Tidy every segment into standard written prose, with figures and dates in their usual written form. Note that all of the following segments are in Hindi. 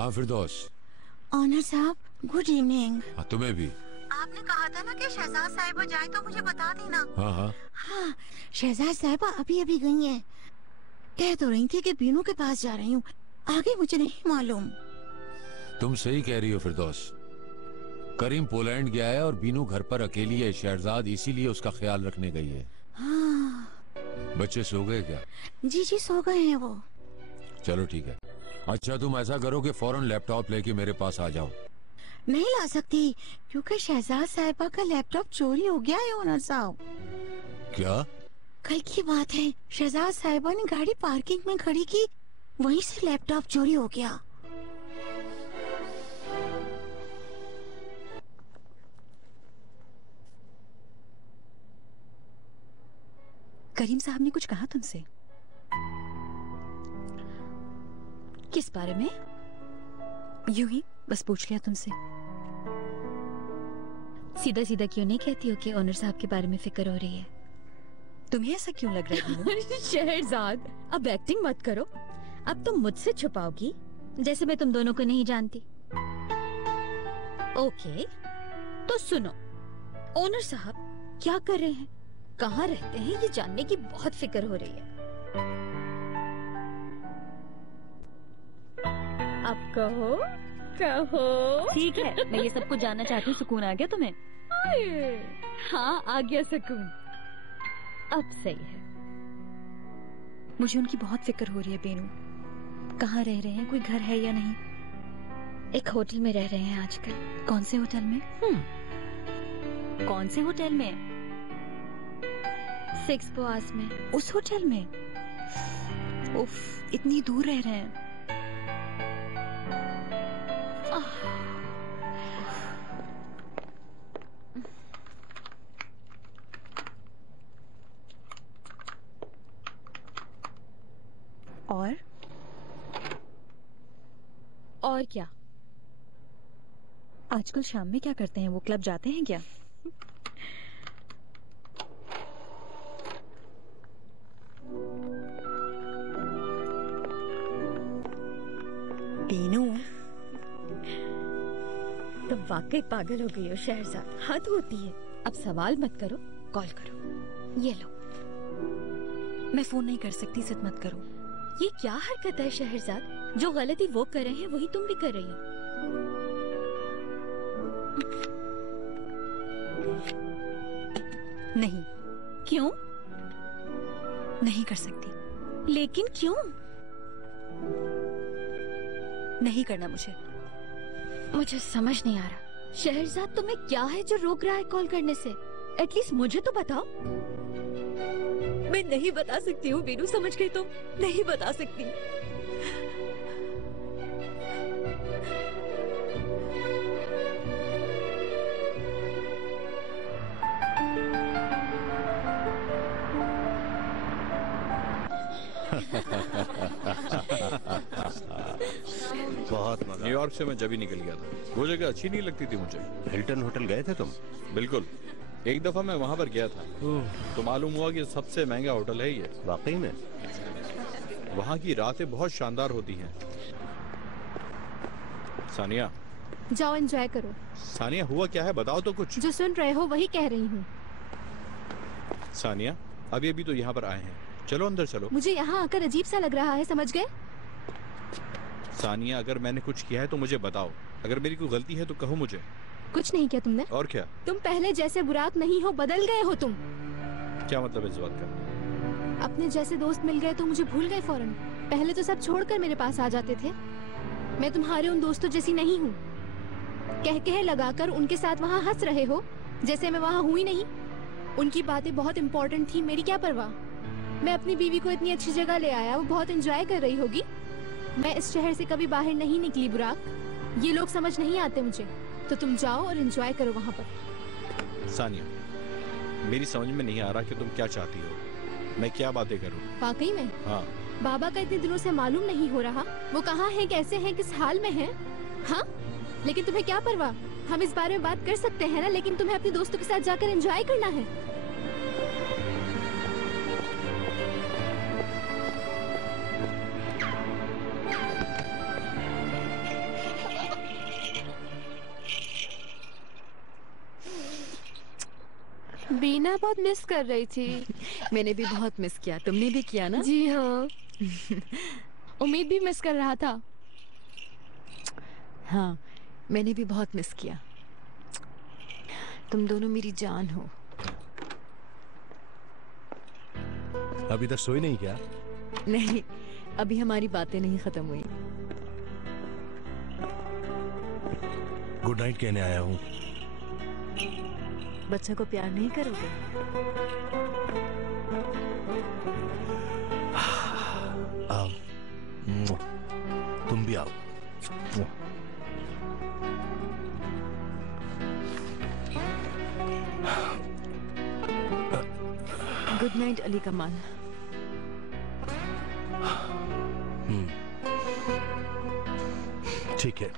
हाँ फिरदौस। ऑनर साहब, गुड इवनिंग। हाँ, तुम्हें भी। आपने कहा था ना कि शहजाद साहिबा जाए तो मुझे बता देना। हाँ हाँ हाँ, शहजाद साहिबा अभी अभी गई हैं। कह तो रही थी कि बीनू के पास जा रही हूँ, आगे मुझे नहीं मालूम। तुम सही कह रही हो फिरदौस। करीम पोलैंड गया है और बीनू घर पर अकेली है। शहजाद इसीलिए उसका ख्याल रखने गई है। हाँ। बच्चे सो गए क्या? जी जी, सो गए हैं वो। चलो ठीक है। अच्छा, तुम ऐसा करो कि फौरन लैपटॉप लेके मेरे पास आ जाओ। नहीं ला सकती, क्योंकि शहजाद साहिबा का लैपटॉप चोरी हो गया है ऑनर साहब। क्या? कल की बात है, शहजाद साहिबा ने गाड़ी पार्किंग में खड़ी की, वहीं से लैपटॉप चोरी हो गया। करीम साहब ने कुछ कहा तुमसे? किस बारे में? यूं ही बस पूछ लिया तुमसे। सीधा सीधा क्यों नहीं कहती हो कि ओनर साहब के बारे में फिक्र हो रही है? तुम्हें ऐसा क्यों लग रहा है? शहरजाद, अब एक्टिंग मत करो। अब तुम मुझसे छुपाओगी जैसे मैं तुम दोनों को नहीं जानती। ओके, तो सुनो, ओनर साहब क्या कर रहे हैं, कहाँ रहते हैं, ये जानने की बहुत फिक्र हो रही है। अब कहो कहो। ठीक है, मैं ये सब कुछ जानना चाहती हूँ। सुकून आ गया तुम्हें? हाँ, आ गया सुकून। अब सही है। मुझे उनकी बहुत फिक्र हो रही है बेनू। कहाँ रह रहे हैं, कोई घर है या नहीं? एक होटल में रह रहे हैं आजकल। कौन से होटल में? कौन से होटल में? 6 बॉस में। उस होटल में? उफ, इतनी दूर रह रहे हैं। और क्या? आजकल शाम में क्या करते हैं वो? क्लब जाते हैं क्या? बीनू, तो वाकई पागल हो गई हो शहरजाद, हद होती है। अब सवाल मत करो, कॉल करो। ये लो। मैं फोन नहीं कर सकती, जिद मत करो। ये क्या हरकत है शहरजाद? जो गलती वो कर रहे हैं वही तुम भी कर रही हो। नहीं। क्यों? नहीं कर सकती। लेकिन क्यों? नहीं करना मुझे। मुझे समझ नहीं आ रहा शहरजाद, तुम्हें क्या है जो रोक रहा है कॉल करने से? एटलीस्ट मुझे तो बताओ। मैं नहीं बता सकती हूँ बीनू, समझ गई तुम? नहीं बता सकती। बहुत मजा। न्यूयॉर्क से मैं जब ही निकल गया था, वो जगह अच्छी नहीं लगती थी मुझे। हिल्टन होटल गए थे तुम? बिल्कुल, एक दफा मैं वहाँ पर गया था तो मालूम हुआ कि सबसे महंगा होटल है ये। वाकई में? वहाँ की रातें बहुत शानदार होती हैं। सानिया, जाओ एंजॉय करो। सानिया हुआ क्या है, बताओ तो कुछ। जो सुन रहे हो वही कह रही हूँ। सानिया, अभी अभी तो यहाँ पर आए हैं, चलो अंदर चलो। मुझे यहाँ आकर अजीब सा लग रहा है, समझ गए? सानिया, अगर मैंने कुछ किया है तो मुझे बताओ, अगर मेरी कोई गलती है तो कहो मुझे। कुछ नहीं किया तुमने। और क्या? तुम पहले जैसे बुराक नहीं हो, बदल गए हो तुम। क्या मतलब है इस बात का? अपने जैसे दोस्त मिल गए तो मुझे भूल गए फौरन। पहले तो सब छोड़कर मेरे पास आ जाते थे। मैं तुम्हारे उन दोस्तों जैसी नहीं हूँ। कह लगाकर उनके साथ वहाँ हंस रहे हो जैसे मैं वहाँ हुई नहीं। उनकी बातें बहुत इंपॉर्टेंट थी, मेरी क्या परवाह। मैं अपनी बीवी को इतनी अच्छी जगह ले आया, वो बहुत एंजॉय कर रही होगी। मैं इस शहर से कभी बाहर नहीं निकली बुराक, ये लोग समझ नहीं आते मुझे। तो तुम जाओ और एंजॉय करो वहाँ पर। सानिया, मेरी समझ में नहीं आ रहा कि तुम क्या चाहती हो, मैं क्या बातें करूँ। वाकई में? हाँ। बाबा का इतने दिनों से मालूम नहीं हो रहा, वो कहाँ है, कैसे है, किस हाल में है? हाँ, लेकिन तुम्हें क्या परवाह। हम इस बारे में बात कर सकते हैं ना, लेकिन तुम्हें अपने दोस्तों के साथ जाकर एंजॉय करना है। बीना बहुत मिस कर रही थी। मैंने भी बहुत मिस किया, तुमने भी किया ना? जी हाँ। उम्मीद भी मिस कर रहा था। हाँ, मैंने भी बहुत मिस किया। तुम दोनों मेरी जान हो। अभी तक सोई नहीं क्या? नहीं, अभी हमारी बातें नहीं खत्म हुई। गुड नाइट कहने आया हूँ। बच्चा को प्यार नहीं करोगे? आओ, तुम भी आओ। गुड नाइट अली कमाल। ठीक है।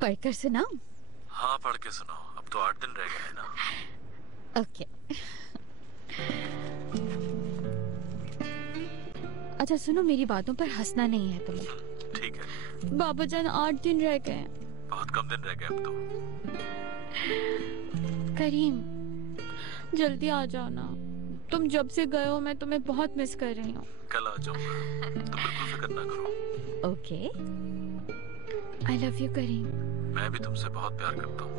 पढ़कर सुनाओ। हाँ, पढ़ के सुनाओ। अब तो 8 दिन रह गए हैं ना। ओके। अच्छा सुनो, मेरी बातों पर हंसना नहीं है तुम्हें। ठीक है। बाबा जान 8 दिन रह गए। बहुत कम दिन रह गए अब तो। करीम जल्दी आ जाओ ना। तुम जब से गए हो मैं तुम्हें बहुत मिस कर रही हूँ। कल आ जाऊंगा, तुम बिल्कुल फिक्र ना करो। ओके। आई लव यू करीम। मैं भी तुमसे बहुत प्यार करता हूँ।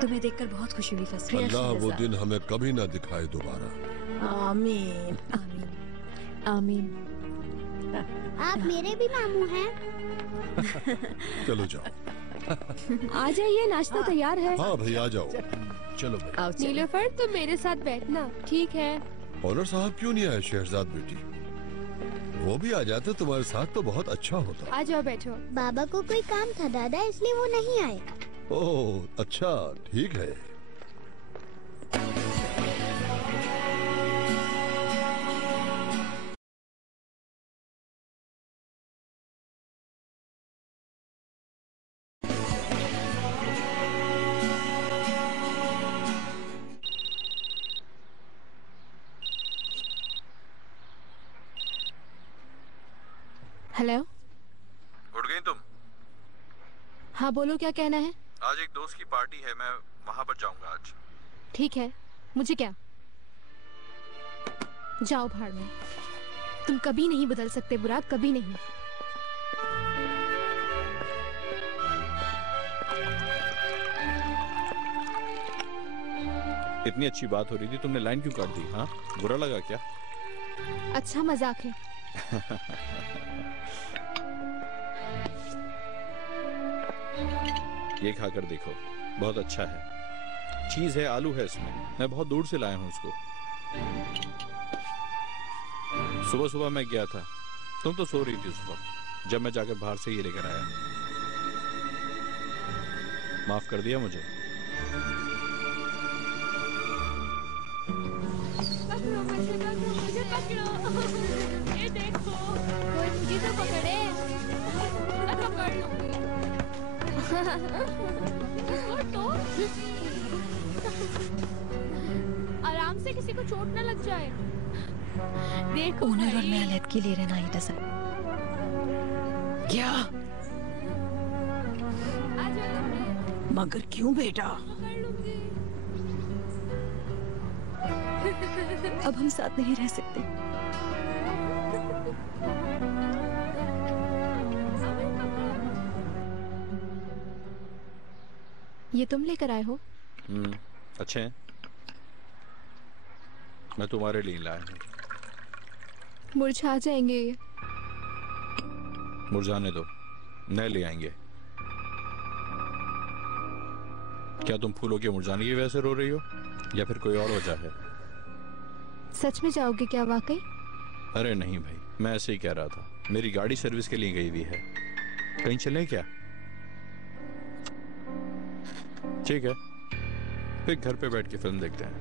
तुम्हें देखकर बहुत खुशी हुई फैसले। अल्लाह वो दिन हमें कभी ना दिखाए दोबारा। आमीन। आमीन आमीन। आप मेरे भी मामू हैं। चलो जाओ। आ जाइए, नाश्ता तैयार है। हाँ भाई आ जाओ। चलो भाई। आओ चलो। नीलोफर तुम मेरे साथ बैठना। ठीक है। ऑनर साहब क्यों नहीं आए शहजाद बेटी? वो भी आ जाते तुम्हारे साथ तो बहुत अच्छा होता। आ जाओ बैठो। बाबा को कोई काम था दादा, इसलिए वो नहीं आए। ओह अच्छा, ठीक है। हेलो। उठ गई तुम? हाँ बोलो, क्या कहना है? आज एक दोस्त की पार्टी है, मैं वहां पर जाऊंगा आज। ठीक है, मुझे क्या। जाओ भाड़ में। तुम कभी नहीं बदल सकते बुराक, कभी नहीं। इतनी अच्छी बात हो रही थी, तुमने लाइन क्यों काट दी? हाँ, बुरा लगा क्या? अच्छा मजाक है। ये खाकर देखो, बहुत अच्छा है। चीज है, आलू है इसमें। मैं बहुत दूर से लाया हूँ इसको। सुबह सुबह मैं गया था, तुम तो सो रही थी उस वक्त, जब मैं जाकर बाहर से ये लेकर आया। माफ कर दिया मुझे? मुझे पकड़ो। ये देखो, कोई मुझे तो पकड़े। मैं पकड़ लूंगी। तो आराम से, किसी को चोट ना लग जाए। देखो ओनर और मैं अलग ले रहे नाइट सर। क्या? मगर क्यों बेटा? अब हम साथ नहीं रह सकते। ये तुम लेकर आए हो? अच्छे हैं। मैं तुम्हारे लिए लाया हूँ। मुरझा जाएंगे ये। मुरझाने दो, नए ले आएंगे। क्या तुम फूलों के मुरझाने की वजह से रो रही हो या फिर कोई और वजह है? सच में जाओगे क्या वाकई? अरे नहीं भाई, मैं ऐसे ही कह रहा था। मेरी गाड़ी सर्विस के लिए गई हुई है, कहीं चलें क्या? ठीक है, फिर घर पे बैठ के फिल्म देखते हैं।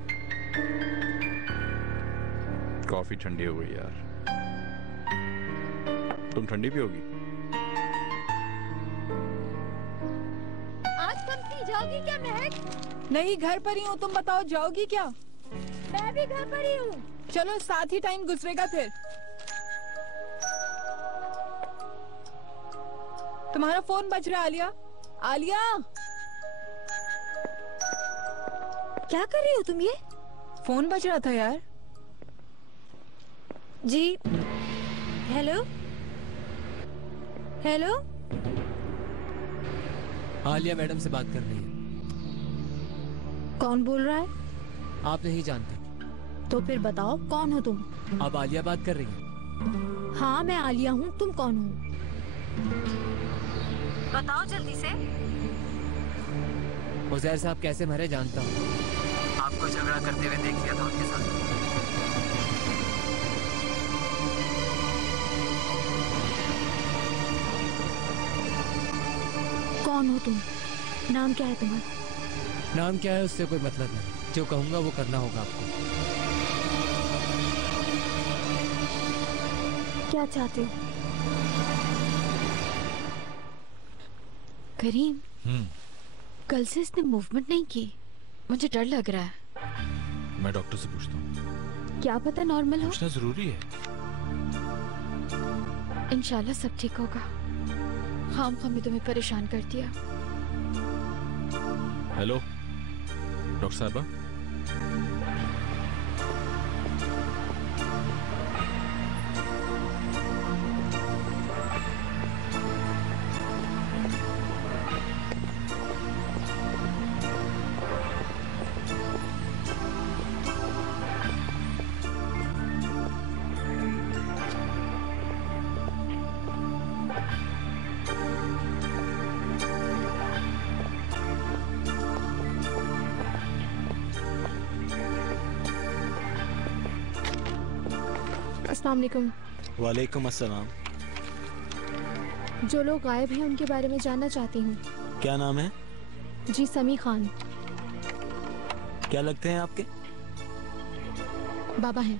कॉफी ठंडी हो गई यार। तुम ठंडी पियोगी? आज तुम पी जाओगी क्या महक? नहीं, घर पर ही हूँ। तुम बताओ, जाओगी क्या? मैं भी घर पर ही हूँ। चलो, साथ ही टाइम गुजरेगा फिर। तुम्हारा फोन बज रहा है आलिया। आलिया, क्या कर रही हो तुम? ये फोन बज रहा था यार। जी, हेलो हेलो। आलिया मैडम से बात कर रही है। कौन बोल रहा है? आप नहीं जानते? तो फिर बताओ, कौन हो तुम? अब आलिया बात कर रही है। हाँ, मैं आलिया हूँ। तुम कौन हो? बताओ जल्दी से। उजैर साहब कैसे मरे जानता हूँ। आपको झगड़ा करते हुए देख लिया था उनके साथ। कौन हो तुम? नाम क्या है तुम्हारा? नाम क्या है उससे कोई मतलब नहीं, जो कहूंगा वो करना होगा आपको। क्या चाहते हो? करीम, कल से इसने मूवमेंट नहीं की, मुझे डर लग रहा है। मैं डॉक्टर से पूछता हूँ। क्या पता नॉर्मल हो। पूछना जरूरी है। इंशाल्लाह सब ठीक होगा। खाम खामी तुम्हें परेशान कर दिया। हेलो डॉक्टर साहबा। अस्सलाम वालेकुम। वालेकुम अस्सलाम। जो लोग गायब हैं उनके बारे में जानना चाहती हूँ। क्या नाम है? जी, समी खान। क्या लगते हैं आपके? बाबा हैं।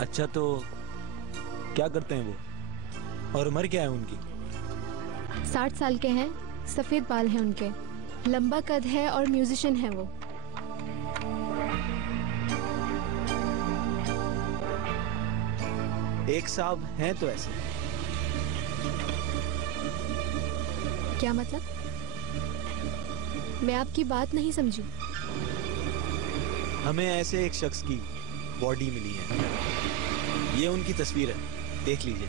अच्छा, तो क्या करते हैं वो, और उम्र क्या है उनकी? 60 साल के हैं, सफेद बाल हैं उनके, लंबा कद है और म्यूजिशियन है वो। एक साहब हैं तो ऐसे। क्या मतलब? मैं आपकी बात नहीं समझी। हमें ऐसे एक शख्स की बॉडी मिली है, ये उनकी तस्वीर है, देख लीजिए।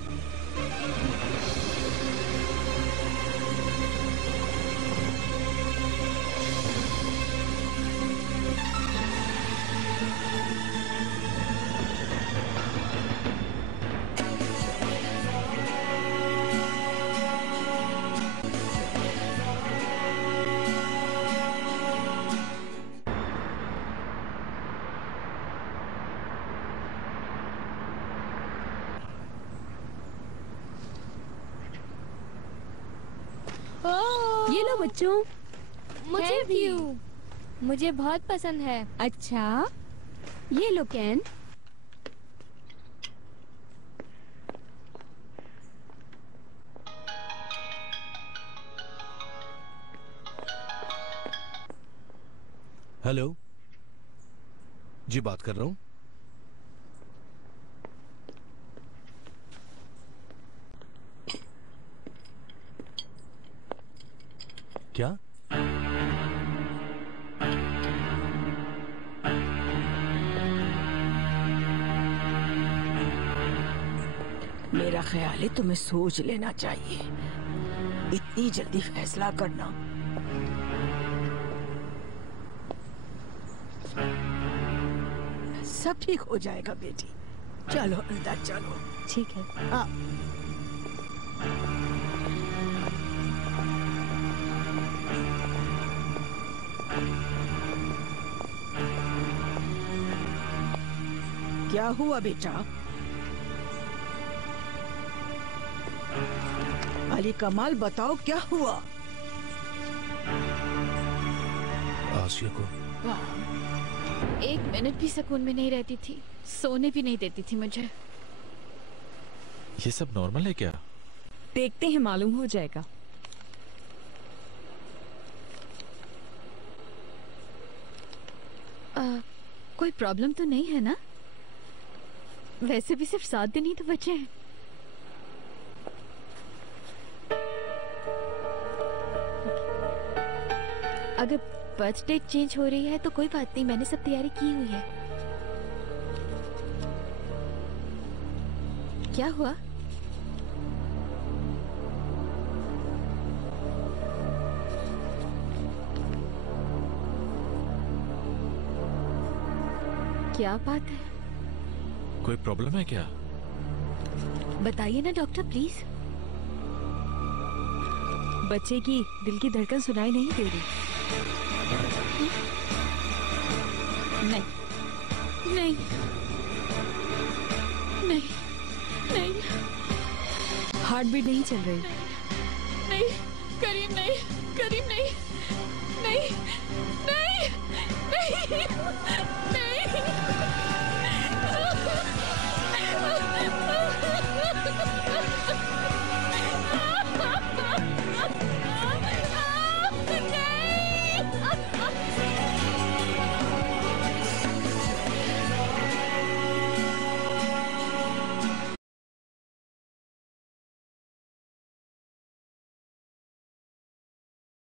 लो बच्चों। मुझे Thank भी। you। मुझे बहुत पसंद है। अच्छा, ये लो कैन। हेलो जी, बात कर रहा हूँ। क्या? मेरा ख्याल है तुम्हें सोच लेना चाहिए, इतनी जल्दी फैसला करना। सब ठीक हो जाएगा बेटी, चलो अंदर चलो। ठीक है। हाँ। क्या हुआ बेटा? अली कमाल बताओ क्या हुआ? आसिया को एक मिनट भी सुकून में नहीं रहती थी, सोने भी नहीं देती थी मुझे। ये सब नॉर्मल है क्या? देखते हैं, मालूम हो जाएगा। कोई प्रॉब्लम तो नहीं है ना? वैसे भी सिर्फ 7 दिन ही तो बचे हैं। अगर बर्थ डेट चेंज हो रही है तो कोई बात नहीं, मैंने सब तैयारी की हुई है। क्या हुआ? क्या बात है? कोई प्रॉब्लम है क्या? बताइए ना डॉक्टर प्लीज। बच्चे की दिल की धड़कन सुनाई नहीं दे रही। नहीं नहीं नहीं नहीं, हार्ट बीट नहीं चल रही। नहीं करीम नहीं, करीम नहीं।